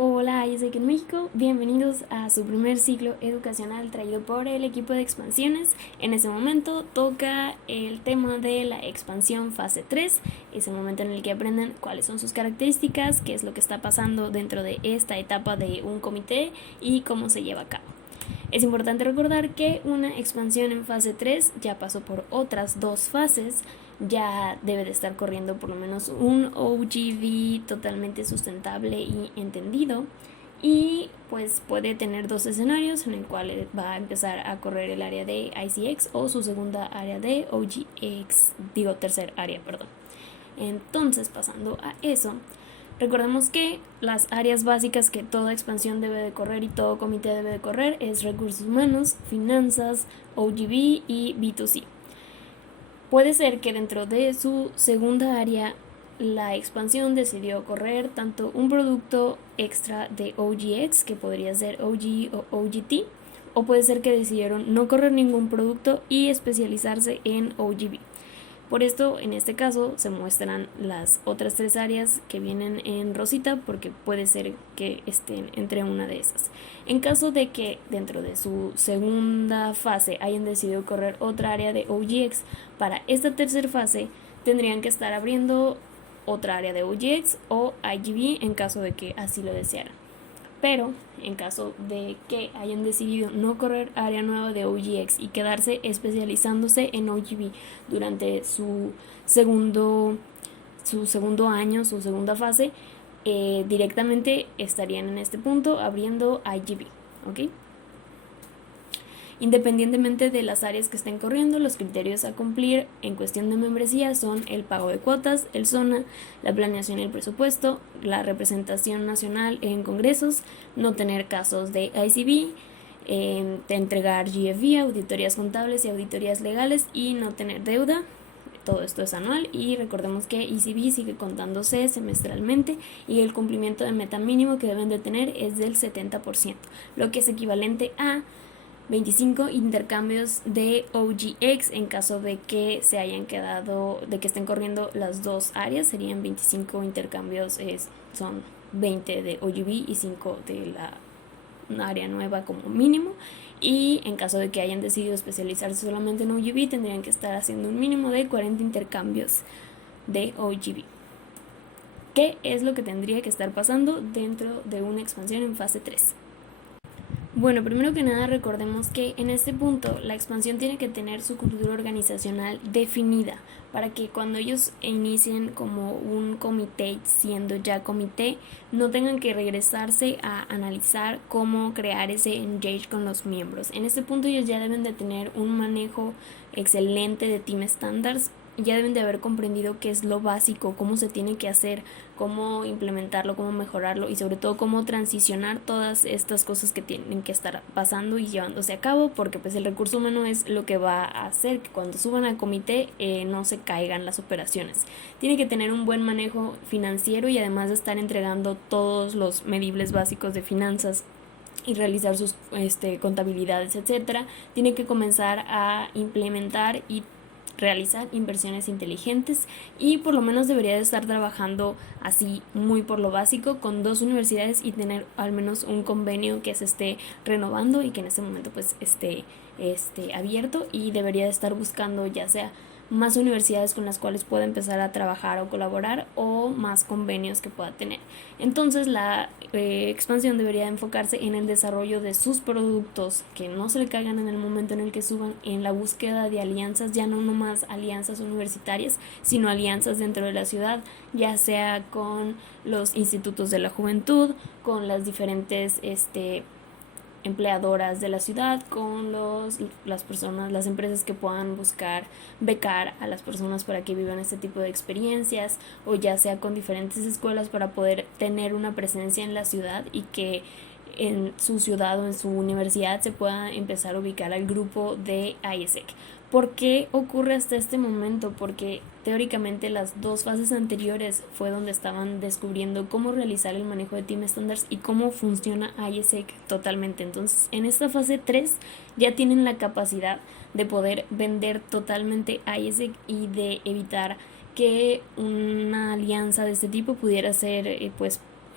Hola, ISEC en México, bienvenidos a su primer ciclo educacional traído por el equipo de expansiones. En ese momento toca el tema de la expansión fase 3, es el momento en el que aprenden cuáles son sus características, qué es lo que está pasando dentro de esta etapa de un comité y cómo se lleva a cabo. Es importante recordar que una expansión en fase 3 ya pasó por otras dos fases, ya debe de estar corriendo por lo menos un OGV totalmente sustentable y entendido, y pues puede tener dos escenarios en el cual va a empezar a correr el área de ICX o su segunda área de OGX, tercer área, perdón. Entonces, pasando a eso, recordemos que las áreas básicas que toda expansión debe de correr y todo comité debe de correr es recursos humanos, finanzas, OGB y B2C. Puede ser que dentro de su segunda área la expansión decidió correr tanto un producto extra de OGX, que podría ser OG o OGT, o puede ser que decidieron no correr ningún producto y especializarse en OGB. Por esto, en este caso, se muestran las otras tres áreas que vienen en rosita, porque puede ser que estén entre una de esas. En caso de que dentro de su segunda fase hayan decidido correr otra área de OGX, para esta tercera fase tendrían que estar abriendo otra área de OGX o IGB en caso de que así lo desearan. Pero en caso de que hayan decidido no correr área nueva de OGX y quedarse especializándose en OGB durante su segundo año, su segunda fase, directamente estarían en este punto abriendo IGB, ¿ok? Independientemente de las áreas que estén corriendo, los criterios a cumplir en cuestión de membresía son el pago de cuotas, el SONA, la planeación y el presupuesto, la representación nacional en congresos, no tener casos de ICB, de entregar GFV, auditorías contables y auditorías legales, y no tener deuda. Todo esto es anual, y recordemos que ECB sigue contándose semestralmente y el cumplimiento de meta mínimo que deben de tener es del 70%, lo que es equivalente a 25 intercambios de OGX. En caso de que se hayan quedado, de que estén corriendo las dos áreas, serían 25 intercambios, son 20 de OGB y 5 de la área nueva como mínimo. Y en caso de que hayan decidido especializarse solamente en OGB, tendrían que estar haciendo un mínimo de 40 intercambios de OGB. ¿Qué es lo que tendría que estar pasando dentro de una expansión en fase 3? Bueno, primero que nada recordemos que en este punto la expansión tiene que tener su cultura organizacional definida para que cuando ellos inicien como un comité, siendo ya comité, no tengan que regresarse a analizar cómo crear ese engage con los miembros. En este punto ellos ya deben de tener un manejo excelente de Team Standards, ya deben de haber comprendido qué es lo básico, cómo se tiene que hacer, cómo implementarlo, cómo mejorarlo y sobre todo cómo transicionar todas estas cosas que tienen que estar pasando y llevándose a cabo, porque pues el recurso humano es lo que va a hacer que cuando suban al comité no se caigan las operaciones. Tiene que tener un buen manejo financiero y además de estar entregando todos los medibles básicos de finanzas y realizar sus contabilidades, etcétera. Tiene que comenzar a implementar y realizar inversiones inteligentes, y por lo menos debería de estar trabajando así muy por lo básico con dos universidades y tener al menos un convenio que se esté renovando y que en este momento pues esté abierto, y debería de estar buscando ya sea más universidades con las cuales pueda empezar a trabajar o colaborar o más convenios que pueda tener. Entonces la expansión debería enfocarse en el desarrollo de sus productos, que no se le caigan en el momento en el que suban, en la búsqueda de alianzas, ya no nomás alianzas universitarias, sino alianzas dentro de la ciudad, ya sea con los institutos de la juventud, con las diferentes empleadoras de la ciudad, con las personas, las empresas que puedan buscar becar a las personas para que vivan este tipo de experiencias, o ya sea con diferentes escuelas para poder tener una presencia en la ciudad y que en su ciudad o en su universidad se pueda empezar a ubicar al grupo de ISEC. ¿Por qué ocurre hasta este momento? Porque teóricamente las dos fases anteriores fue donde estaban descubriendo cómo realizar el manejo de Team Standards y cómo funciona ISEC totalmente. Entonces, en esta fase 3 ya tienen la capacidad de poder vender totalmente ISEC y de evitar que una alianza de este tipo pudiera ser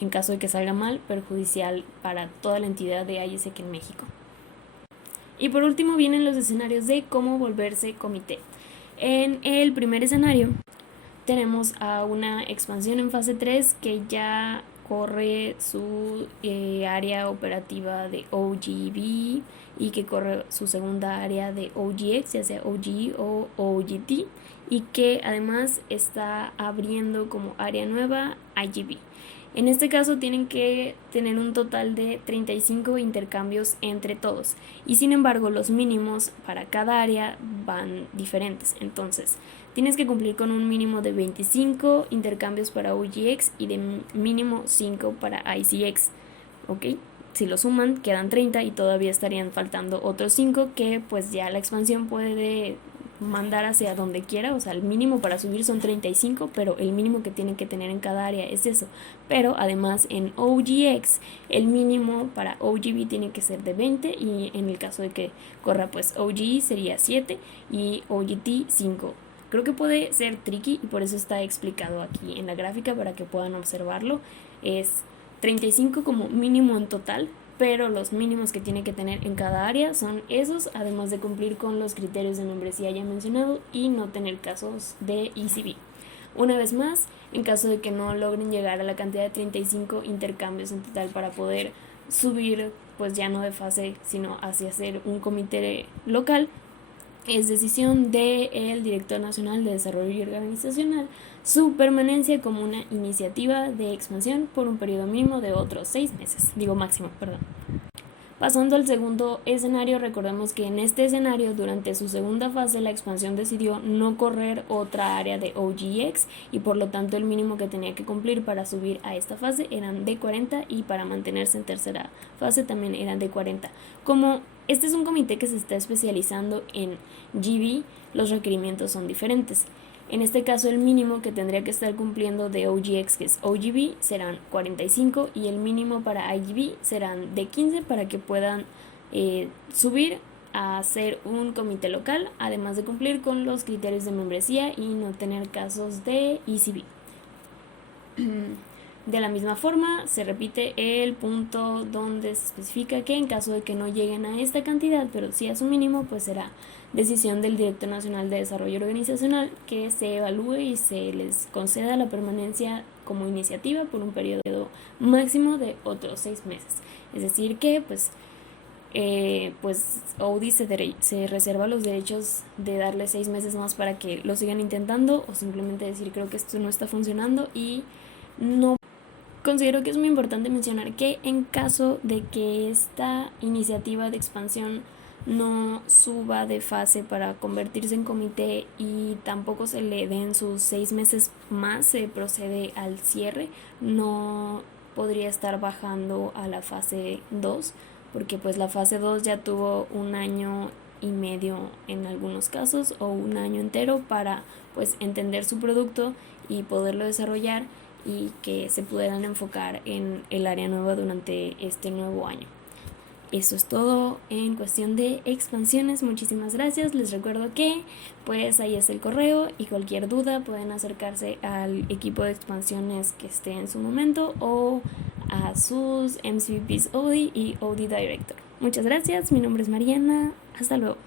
en caso de que salga mal, perjudicial para toda la entidad de ISEC en México. Y por último vienen los escenarios de cómo volverse comité. En el primer escenario tenemos a una expansión en fase 3 que ya corre su área operativa de OGB y que corre su segunda área de OGX, ya sea OGE o OGT, y que además está abriendo como área nueva IGB. En este caso tienen que tener un total de 35 intercambios entre todos y sin embargo los mínimos para cada área van diferentes. Entonces tienes que cumplir con un mínimo de 25 intercambios para OGX y de mínimo 5 para ICX. ¿Ok? Si lo suman quedan 30 y todavía estarían faltando otros 5 que pues ya la expansión puede mandar hacia donde quiera, o sea, el mínimo para subir son 35, pero el mínimo que tienen que tener en cada área es eso. Pero además en OGX el mínimo para OGB tiene que ser de 20 y en el caso de que corra pues OGE sería 7 y OGT 5. Creo que puede ser tricky y por eso está explicado aquí en la gráfica para que puedan observarlo. Es 35 como mínimo en total, pero los mínimos que tiene que tener en cada área son esos, además de cumplir con los criterios de membresía ya mencionado y no tener casos de ECB. Una vez más, en caso de que no logren llegar a la cantidad de 35 intercambios en total para poder subir, pues ya no de fase, sino hacia ser un comité local, es decisión del Director Nacional de Desarrollo Organizacional su permanencia como una iniciativa de expansión por un periodo mínimo de otros 6 meses, máximo. Pasando al segundo escenario, recordemos que en este escenario, durante su segunda fase, la expansión decidió no correr otra área de OGX y por lo tanto el mínimo que tenía que cumplir para subir a esta fase eran de 40 y para mantenerse en tercera fase también eran de 40. Como este es un comité que se está especializando en GB, los requerimientos son diferentes. En este caso el mínimo que tendría que estar cumpliendo de OGX, que es OGB, serán 45 y el mínimo para IGB serán de 15 para que puedan subir a ser un comité local, además de cumplir con los criterios de membresía y no tener casos de ECB. De la misma forma, se repite el punto donde se especifica que en caso de que no lleguen a esta cantidad, pero sí a su mínimo, pues será decisión del Director Nacional de Desarrollo Organizacional que se evalúe y se les conceda la permanencia como iniciativa por un periodo máximo de otros 6 meses. Es decir que, pues ODI se reserva los derechos de darle 6 meses más para que lo sigan intentando o simplemente decir creo que esto no está funcionando y no. Considero que es muy importante mencionar que en caso de que esta iniciativa de expansión no suba de fase para convertirse en comité y tampoco se le den sus 6 meses más, se procede al cierre, no podría estar bajando a la fase 2, porque pues la fase 2 ya tuvo 1 año y medio en algunos casos o 1 año entero para pues entender su producto y poderlo desarrollar y que se pudieran enfocar en el área nueva durante este nuevo año. Eso es todo en cuestión de expansiones. Muchísimas gracias. Les recuerdo que pues ahí está el correo y cualquier duda pueden acercarse al equipo de expansiones que esté en su momento o a sus MCVPs ODI y ODI Director. Muchas gracias. Mi nombre es Mariana. Hasta luego.